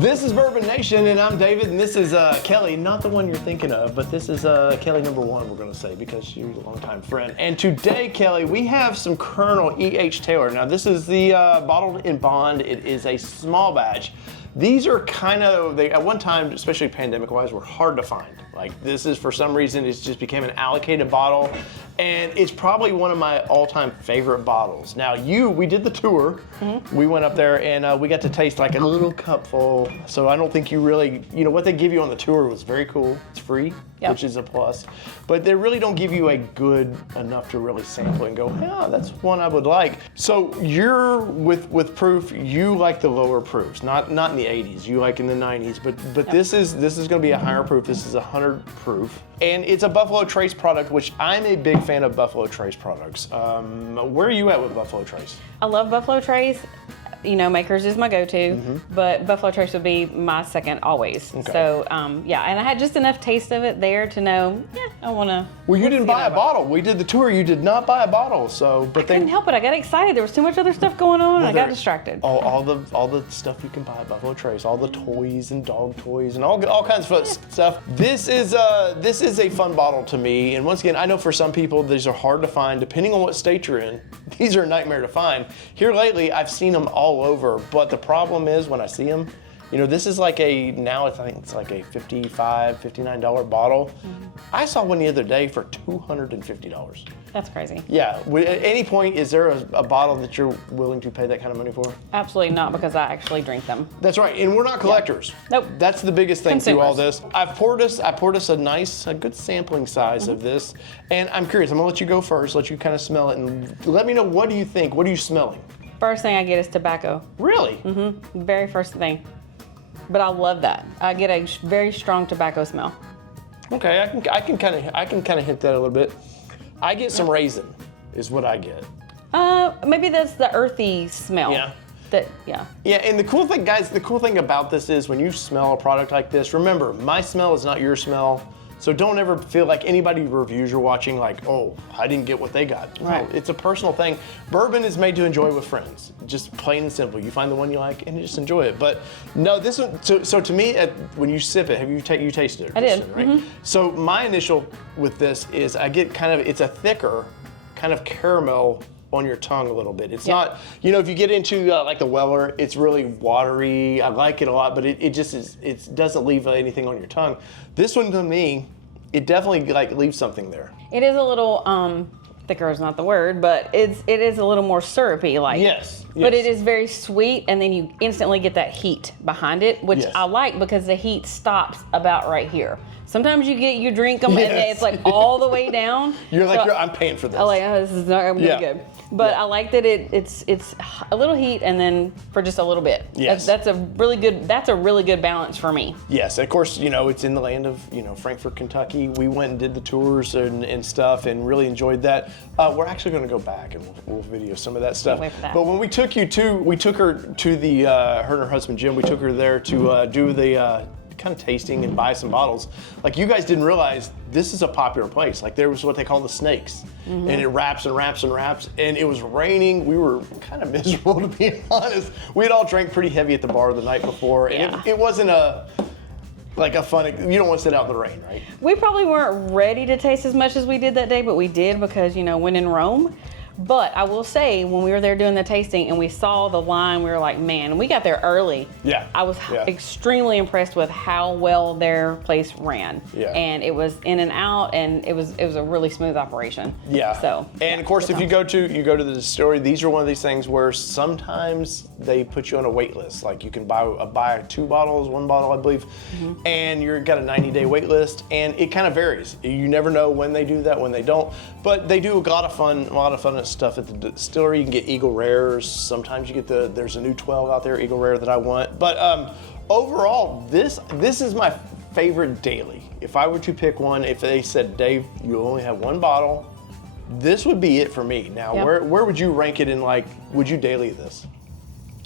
This is Bourbon Nation, and I'm David, and this is Kellie, not the one you're thinking of, but this is Kellie number one, we're going to say, because she's a longtime friend. And today, Kellie, we have some Colonel E.H. Taylor. Now, this is the bottled in bond. It is a small batch. These are kind of, at one time, especially pandemic-wise, were hard to find. Like, this is, for some reason, it's just became an allocated bottle, and it's probably one of my all-time favorite bottles. Now, we did the tour. Mm-hmm. We went up there, and we got to taste like a little cupful, so I don't think you really, what they give you on the tour was very cool. It's free, yep, which is a plus, but they really don't give you a good enough to really sample and go, yeah, that's one I would like. So you're, with proof, you like the lower proofs, not in the 80s, you like in the 90s, but yep, this is going to be a higher proof. This is 100 proof, and it's a Buffalo Trace product, which I'm a big fan of Buffalo Trace products. Where are you at with Buffalo Trace? I love Buffalo Trace. Makers is my go-to, mm-hmm, but Buffalo Trace would be my second always. Okay. So, yeah, and I had just enough taste of it there to know, I want to. Well, you didn't buy a bottle. We did the tour. You did not buy a bottle, so. But I couldn't help it. I got excited. There was too much other stuff going on, and I got distracted. All the stuff you can buy at Buffalo Trace, all the toys and dog toys and all kinds of stuff. This is a fun bottle to me, and once again, I know for some people these are hard to find, depending on what state you're in. These are a nightmare to find. Here lately, I've seen them all over, but the problem is when I see them, this is like now I think it's like a $55, $59 bottle. Mm-hmm. I saw one the other day for $250. That's crazy. Yeah, at any point, is there a bottle that you're willing to pay that kind of money for? Absolutely not, because I actually drink them. That's right, and we're not collectors. Yeah. Nope. That's the biggest thing through all this. I poured us a good sampling size, mm-hmm, of this, and I'm curious, I'm gonna let you go first, let you kind of smell it, and let me know, what do you think? What are you smelling? First thing I get is tobacco. Really? Mm-hmm, very first thing. But I love that. I get a very strong tobacco smell. Okay, I can kind of hint that a little bit. I get some raisin, is what I get. Maybe that's the earthy smell. Yeah. Yeah, and the cool thing, guys, about this is when you smell a product like this, remember, my smell is not your smell. So don't ever feel like anybody reviews you're watching like, oh, I didn't get what they got. Right. No, it's a personal thing. Bourbon is made to enjoy with friends, just plain and simple. You find the one you like and you just enjoy it. But no, this one, so to me, when you sip it, have you tasted it? I did. Right? Mm-hmm. So my initial with this is I get it's a thicker kind of caramel on your tongue a little bit. It's not, if you get into like the Weller, it's really watery. I like it a lot, but it just is, it doesn't leave anything on your tongue. This one to me, it definitely leaves something there. It is a little, thicker is not the word, but it is a little more syrupy, like. Yes. But it is very sweet, and then you instantly get that heat behind it, which I like because the heat stops about right here. Sometimes you drink them, and it's like all the way down. You're like, I'm paying for this. I'm like, oh, this is not gonna be good. But I like that it's a little heat, and then for just a little bit. Yes. That's a really good balance for me. Yes, of course, it's in the land of, Frankfort, Kentucky. We went and did the tours and stuff and really enjoyed that. We're actually gonna go back and we'll video some of that stuff. Wait for that. But when we took her to the, her and her husband Jim, we took her there to do the, kind of tasting and buy some bottles. Like, you guys didn't realize this is a popular place. Like, there was what they call the snakes, mm-hmm, and it wraps and wraps and wraps, and it was raining. We were kind of miserable, to be honest. We had all drank pretty heavy at the bar the night before, and it wasn't a fun, you don't want to sit out in the rain, right? We probably weren't ready to taste as much as we did that day, but we did because, when in Rome. But I will say, when we were there doing the tasting and we saw the line, we were like, man, and we got there early. Yeah. I was extremely impressed with how well their place ran. Yeah. And it was in and out, and it was a really smooth operation. Yeah. So. And of course, if you go to the distillery, these are one of these things where sometimes they put you on a wait list. Like, you can buy 2 bottles, 1 bottle, I believe, mm-hmm, and you've got a 90-day wait list, and it kind of varies. You never know when they do that, when they don't. But they do a lot of fun stuff at the distillery. You can get Eagle Rares. Sometimes you get there's a new 12 out there, Eagle Rare, that I want. But overall, this is my favorite daily. If I were to pick one, if they said, Dave, you only have 1 bottle, this would be it for me. Now, where would you rank it in, would you daily this?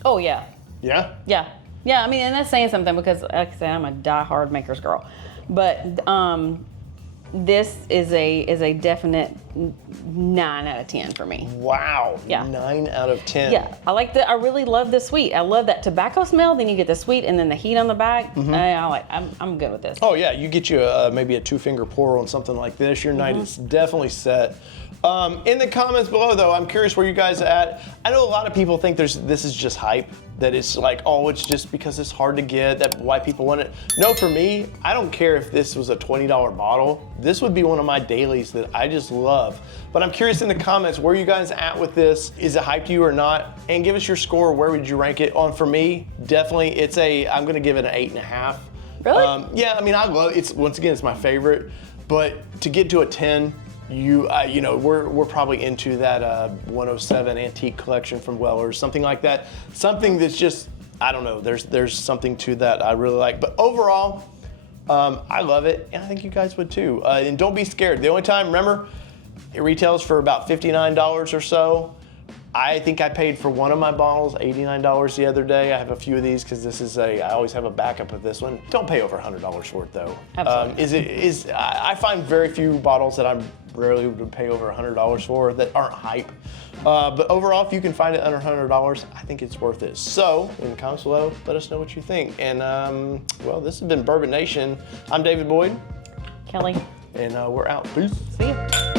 Oh, yeah. Yeah? Yeah. Yeah, I mean, and that's saying something because, like I said, I'm a die-hard Maker's girl. But this is a definite 9 out of 10 for me. Wow. Yeah. 9 out of 10. Yeah, I really love the sweet. I love that tobacco smell. Then you get the sweet, and then the heat on the back. I'm good with this. Oh yeah, you get you maybe a 2-finger pour on something like this. Your night is definitely set. In the comments below, though, I'm curious where you guys are at. I know a lot of people think this is just hype. That it's like, oh, it's just because it's hard to get, that why people want it. No, for me, I don't care if this was a $20 bottle. This would be one of my dailies that I just love. But I'm curious in the comments, where you guys at with this? Is it hype to you or not? And give us your score. Where would you rank it on? For me, definitely, I'm gonna give it an 8.5. Really? Yeah, I mean, I love it. Once again, it's my favorite. But to get to a 10, we're probably into that 107 antique collection from Weller's, something like that. Something that's just, I don't know, there's something to that I really like. But overall, I love it, and I think you guys would too. And don't be scared. The only time, remember, it retails for about $59 or so. I think I paid for one of my bottles $89 the other day. I have a few of these because I always have a backup of this one. Don't pay over $100 for it though. Absolutely. I find very few bottles that I rarely would pay over $100 for that aren't hype. But overall, if you can find it under $100, I think it's worth it. So in the comments below, let us know what you think. And well, this has been Bourbon Nation. I'm David Boyd. Kelly. And we're out. Peace. See ya.